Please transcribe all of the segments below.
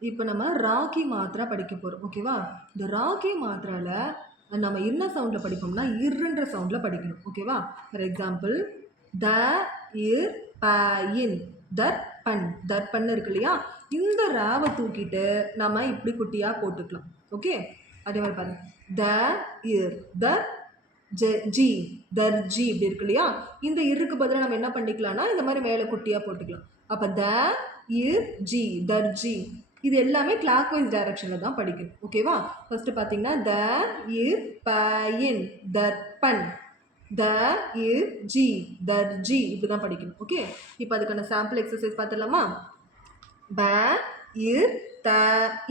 இப்போ நம்ம ராக்கி மாத்திரா படிக்க போகிறோம். ஓகேவா? இந்த ராக்கி மாத்திரால நம்ம என்ன சவுண்டில் படிப்போம்னா இர்ன்ற சவுண்டில் படிக்கணும். ஓகேவா? ஃபார் எக்ஸாம்பிள் த இர் ப இன் தர்பன். தர்பன் இருக்கு இல்லையா? இந்த ராவை தூக்கிட்டு நம்ம இப்படி குட்டியாக போட்டுக்கலாம். ஓகே, அதே மாதிரி பாருங்க. த இர் த ஜி தர்ஜி இப்படி இருக்கு இல்லையா? இந்த இருக்கு பதிலாக நம்ம என்ன பண்ணிக்கலாம்னா இந்த மாதிரி மேலே குட்டியாக போட்டுக்கலாம். அப்போ த இர் ஜி தர்ஜி. இது எல்லாமே கிளாக் வைஸ் டைரக்ஷனில் தான் படிக்கணும். ஓகேவா? ஃபர்ஸ்ட் பார்த்தீங்கன்னா த இர் ப இன் தர்பன். த இர் ஜி தர்ஜி இப்படி தான் படிக்கணும். ஓகே, இப்போ அதுக்கான சாம்பிள் எக்ஸசைஸ் பார்த்துடலாமா? ப இர் த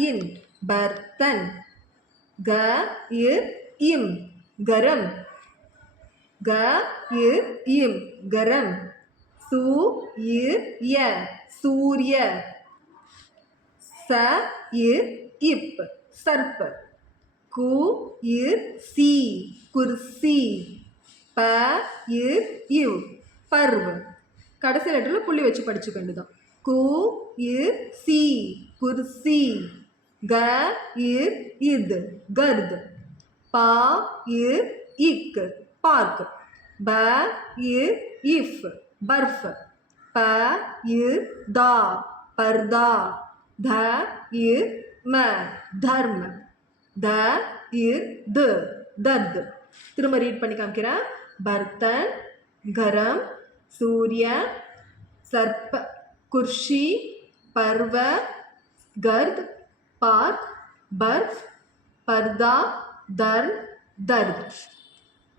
இன் பர்தன். க இர் இம் கரம். க இர் இம் கரம். சு இர் ய சூரிய. ச இர் இப் சர்ப். கு இர் சி குர்சி. ப இர் இவ் பர்வ். கடைசி லெட்டரில் புள்ளி வச்சு படிச்சுக்க வேண்டியதான். கு இர் சி குர்சி. க இர் இத் கர்த். பா இர் இக் பார்க். ப இர் இஃப் பர்ஃப். ப இர் தா பர்தா. த இர் ம தர்ம. த இர் து தர்த். திரும்ப ரீட் பண்ணி காமிக்கிறேன். பர்தன், கரம், சூரிய, சர்ப்ப, குர்ஷி, பர்வ, கர்த், பார்க், பர்ஃப், பர்தா, தர்ம், தர்த்.